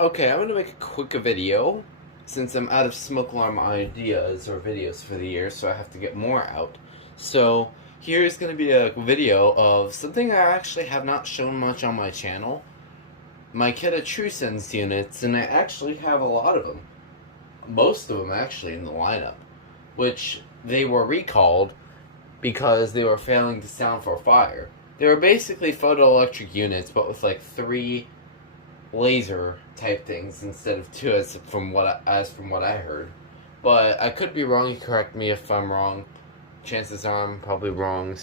Okay, I'm gonna make a quick video since I'm out of smoke alarm ideas or videos for the year, so I have to get more out. So here's gonna be a video of something I actually have not shown much on my channel. My Kidde Trusense units, and I actually have a lot of them. Most of them actually in the lineup, which they were recalled because they were failing to sound for fire. They were basically photoelectric units, but with like 3 laser type things instead of 2, as from what I heard. But I could be wrong. You correct me if I'm wrong. Chances are I'm probably wrong.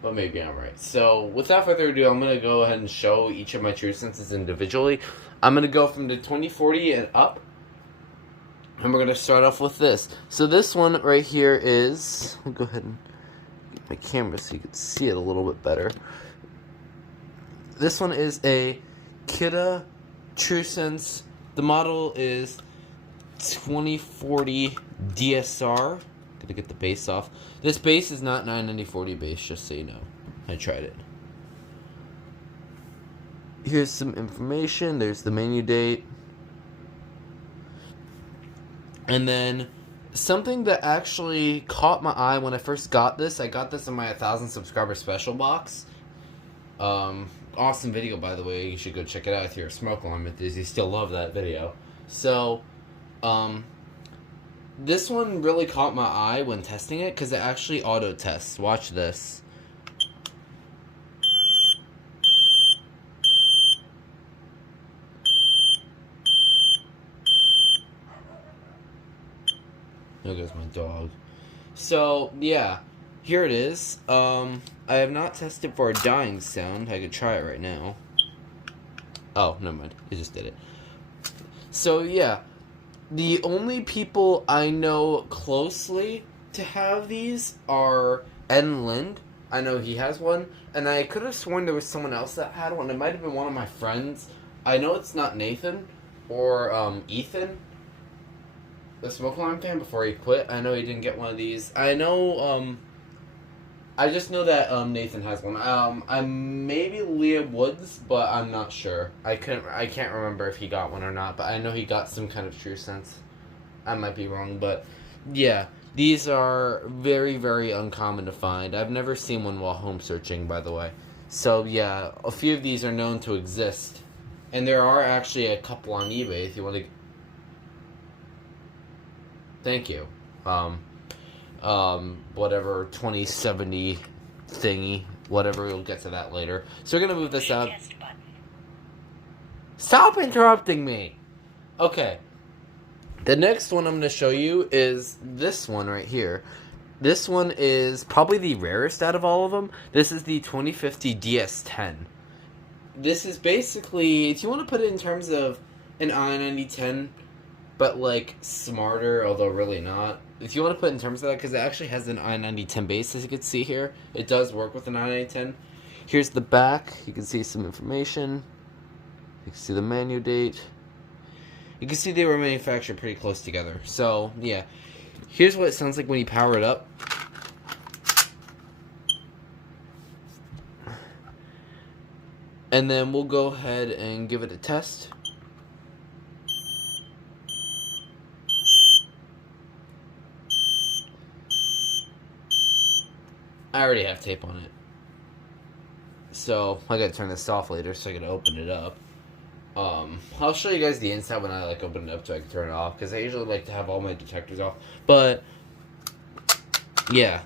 But maybe I'm right. So without further ado, I'm gonna go ahead and show each of my Trusenses individually. I'm gonna go from the 2040 and up. And we're going to start off with this. So this one right here is... I'll go ahead and get my camera so you can see it a little bit better. This one is a Kidde Trusense. The model is 2040 DSR. Gonna get the base off. This base is not 990/40 base, just so you know. I tried it. Here's some information. There's the menu date. And then something that actually caught my eye when I first got this, I got this in my 1,000 subscriber special box. Awesome video, by the way. You should go check it out if you're a smoke alarm enthusiast. You still love that video. So, this one really caught my eye when testing it because it actually auto tests. Watch this. There goes my dog. So, yeah. Here it is. I have not tested for a dying sound. I could try it right now. Oh, never mind. It just did it. So, yeah. The only people I know closely to have these are Ed and Lind. I know he has one. And I could have sworn there was someone else that had one. It might have been one of my friends. I know it's not Nathan or Ethan, the smoke alarm fan, before he quit. I know he didn't get one of these. I know, I just know that Nathan has one. I'm maybe Leah Woods, but I'm not sure. I can't remember if he got one or not, but I know he got some kind of Trusense. I might be wrong, but yeah, these are very, very uncommon to find. I've never seen one while home searching, by the way. So yeah, a few of these are known to exist, and there are actually a couple on eBay if you want to. Thank you. Whatever 2070 thingy, whatever, we'll get to that later. So we're gonna move this out. Stop interrupting me! Okay. The next one I'm gonna show you is this one right here. This one is probably the rarest out of all of them. This is the 2050 DS10. This is basically, if you want to put it in terms of an i9010, but like smarter, although really not. If you want to put it in terms of that, because it actually has an i9010 base, as you can see here. It does work with an i9010. Here's the back. You can see some information. You can see the menu date. You can see they were manufactured pretty close together. So, yeah. Here's what it sounds like when you power it up. And then we'll go ahead and give it a test. I already have tape on it. So, I gotta turn this off later so I can open it up. I'll show you guys the inside when I open it up so I can turn it off, because I usually like to have all my detectors off. But, yeah.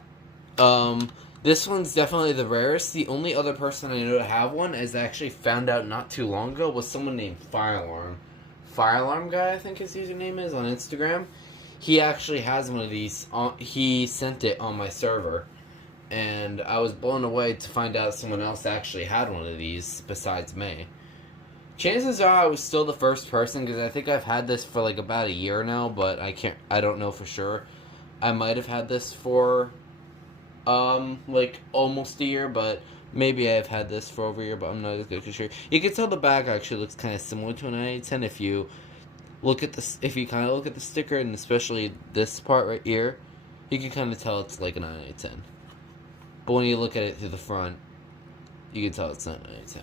This one's definitely the rarest. The only other person I know to have one, as I actually found out not too long ago, was someone named Fire Alarm. Fire Alarm Guy, I think his username is, on Instagram. He actually has one of these. He sent it on my server. And I was blown away to find out someone else actually had one of these besides me. Chances are I was still the first person, because I think I've had this for like about a year now, but I don't know for sure. I might have had this for like almost a year, but maybe I've had this for over a year, but I'm not as good sure. You can tell the back actually looks kind of similar to an i10 if you look at this. If you kind of look at the sticker, and especially this part right here, you can kind of tell it's like an i10. But when you look at it through the front, you can tell it's not an i10.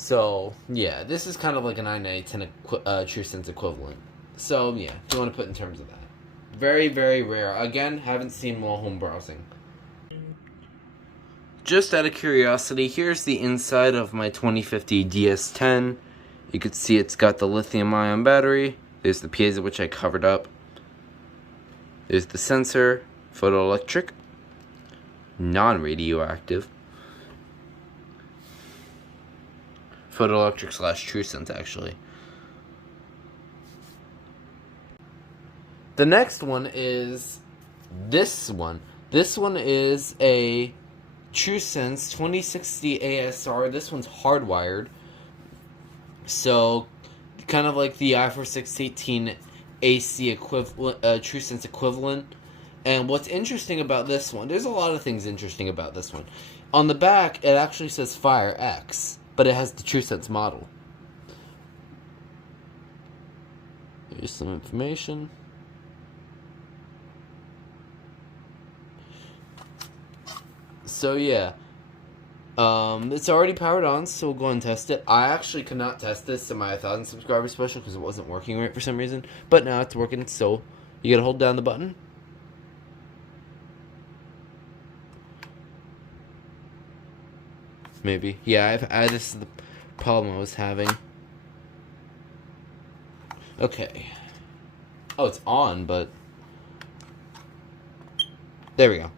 So, yeah, this is kind of like a 9/10 Trusense equivalent. So, yeah, if you want to put in terms of that. Very, very rare. Again, haven't seen while home browsing. Just out of curiosity, here's the inside of my 2050 DS10. You can see it's got the lithium-ion battery. There's the piezo, which I covered up. There's the sensor, photoelectric, non-radioactive. Photoelectric / Trusense, actually. The next one is this one. This one is a Trusense 2060 ASR. This one's hardwired. So, kind of like the i4 AC equivalent, Trusense equivalent. And what's interesting about this one, there's a lot of things interesting about this one. On the back, it actually says Fire X, but it has the Trusense model. Here's some information. So yeah, it's already powered on, so we'll go and test it. I actually could not test this in my 1,000 subscriber special because it wasn't working right for some reason, but now it's working. So you gotta hold down the button. Maybe, yeah. This is the problem I was having. Okay. Oh, it's on, but there we go.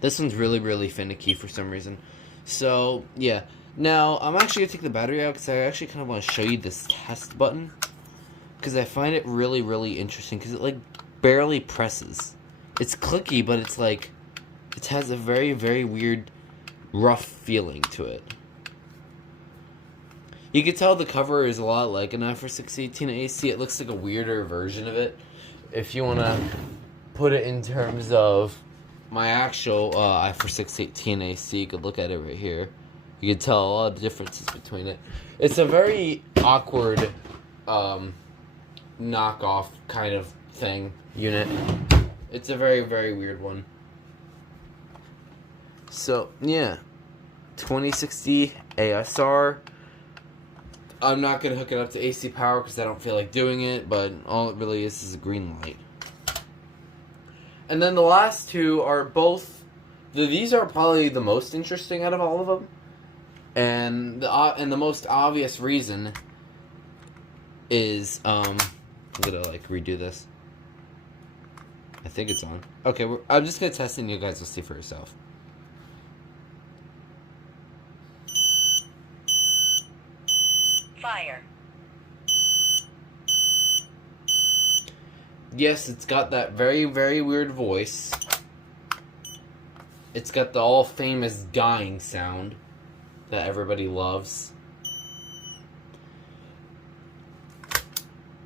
This one's really, really finicky for some reason. So, yeah. Now, I'm actually going to take the battery out because I actually kind of want to show you this test button. Because I find it really, really interesting because it, like, barely presses. It's clicky, but it's, like, it has a very, very weird, rough feeling to it. You can tell the cover is a lot like an i4 AC. It looks like a weirder version of it. If you want to put it in terms of my actual i4 AC, you could look at it right here. You can tell a lot of differences between it. It's a very awkward knockoff kind of thing, unit. It's a very, very weird one. So, yeah. 2060 ASR. I'm not going to hook it up to AC power because I don't feel like doing it, but all it really is a green light. And then the last two are both, these are probably the most interesting out of all of them. And the most obvious reason is, I'm going to like redo this. I think it's on. Okay, I'm just going to test it and you guys will see for yourself. Fire. Yes, it's got that very, very weird voice. It's got the all-famous dying sound that everybody loves.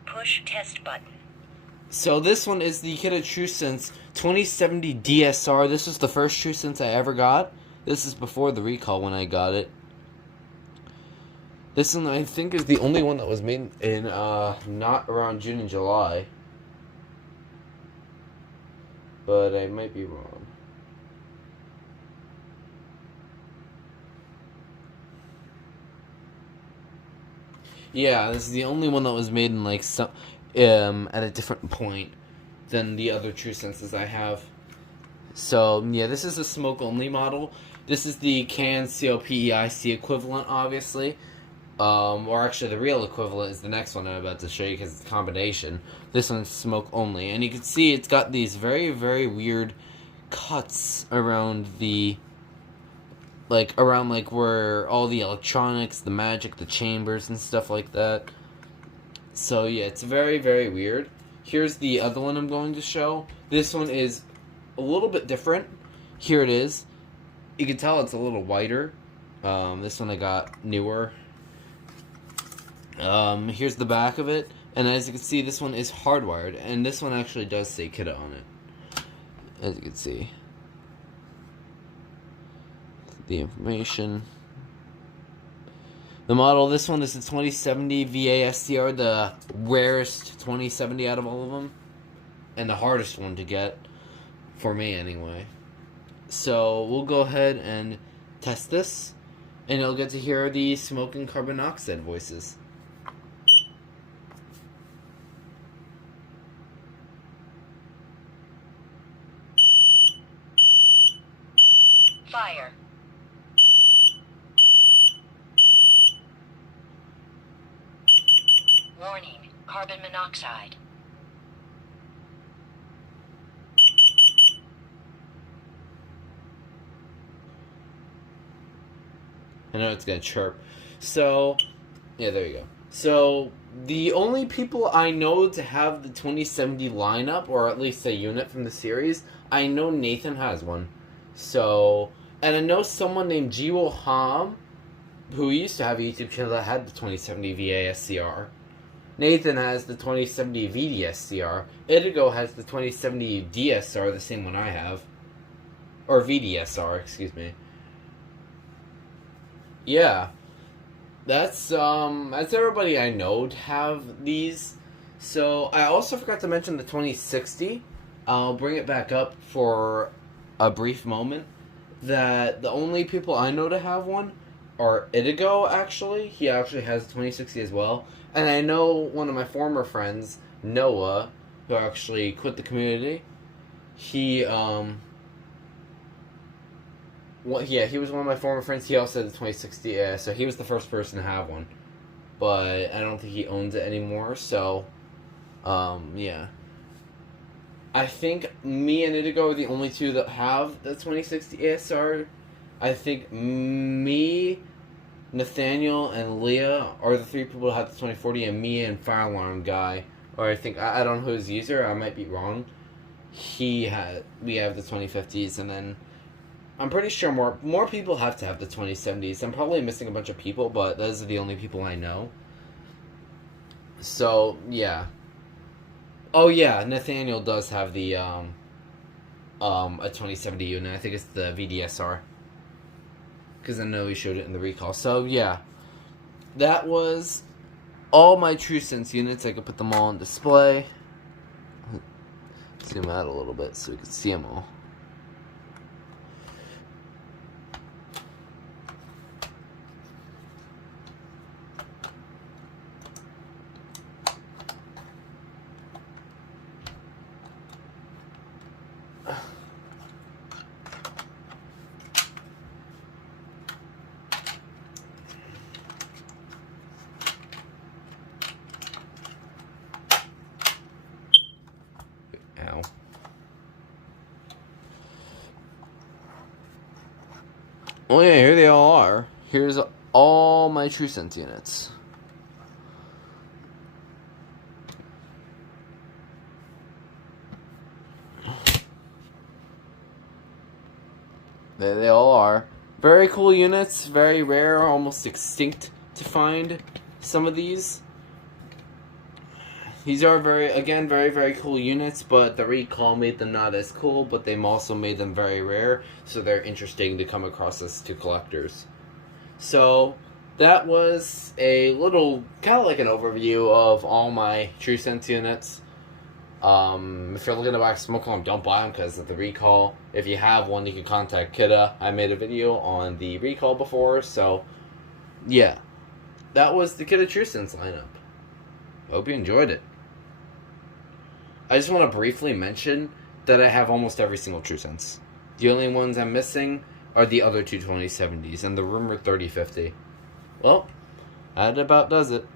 Push test button. So this one is the Kidde Trusense 2070 DSR. This was the first Trusense I ever got. This is before the recall when I got it. This one I think is the only one that was made in not around June and July. But I might be wrong. Yeah, this is the only one that was made in like some at a different point than the other Trusenses I have. So yeah, this is a smoke only model. This is the CAN COPEIC equivalent, obviously. Or actually the real equivalent is the next one I'm about to show you because it's a combination. This one's smoke only. And you can see it's got these very, very weird cuts around the, around where all the electronics, the magic, the chambers and stuff like that. So yeah, it's very, very weird. Here's the other one I'm going to show. This one is a little bit different. Here it is. You can tell it's a little whiter. This one I got newer. Here's the back of it, and as you can see, this one is hardwired, and this one actually does say Kidde on it, as you can see. The information. The model, this one is the 2070 VASTR, the rarest 2070 out of all of them, and the hardest one to get. For me, anyway. So, we'll go ahead and test this, and you'll get to hear the smoke and carbon monoxide voices. Fire. Warning, carbon monoxide. I know it's gonna chirp. So, yeah, there you go. So, the only people I know to have the 2070 lineup, or at least a unit from the series, I know Nathan has one. So, and I know someone named Jiwo Ham, who used to have a YouTube channel that had the 2070 VASCR. Nathan has the 2070 VDSCR. Idigo has the 2070 DSR, the same one I have. Or VDSR, excuse me. Yeah. That's everybody I know to have these. So, I also forgot to mention the 2060. I'll bring it back up for a brief moment. That the only people I know to have one are Idigo, actually. He actually has a 2060 as well. And I know one of my former friends, Noah, who actually quit the community. He he was one of my former friends. He also had the 2060, so he was the first person to have one. But I don't think he owns it anymore, so, yeah. I think me and Idigo are the only two that have the 2060 ASR. I think me, Nathaniel, and Leah are the three people that have the 2040, and me and Fire Alarm Guy, or I think, I don't know who's user, I might be wrong. We have the 2050s, and then I'm pretty sure more people have to have the 2070s. I'm probably missing a bunch of people, but those are the only people I know. So, yeah. Oh, yeah, Nathaniel does have the, a 2070 unit. I think it's the VDSR. Because I know he showed it in the recall. So, yeah. That was all my Trusense units. I could put them all on display. Zoom out a little bit so we can see them all. Ow. Oh yeah, here they all are. Here's all my Trusense units. There they all are. Very cool units, very rare, almost extinct to find some of these. These are very, very cool units, but the recall made them not as cool, but they also made them very rare, so they're interesting to come across as to collectors. So, that was a little, kind of like an overview of all my Trusense units. If you're looking to buy a smoke alarm, don't buy them because of the recall. If you have one, you can contact Kidde. I made a video on the recall before, so, yeah. That was the Kidde Trusense lineup. Hope you enjoyed it. I just want to briefly mention that I have almost every single Trusense. The only ones I'm missing are the other two 2070s and the rumored 3050. Well, that about does it.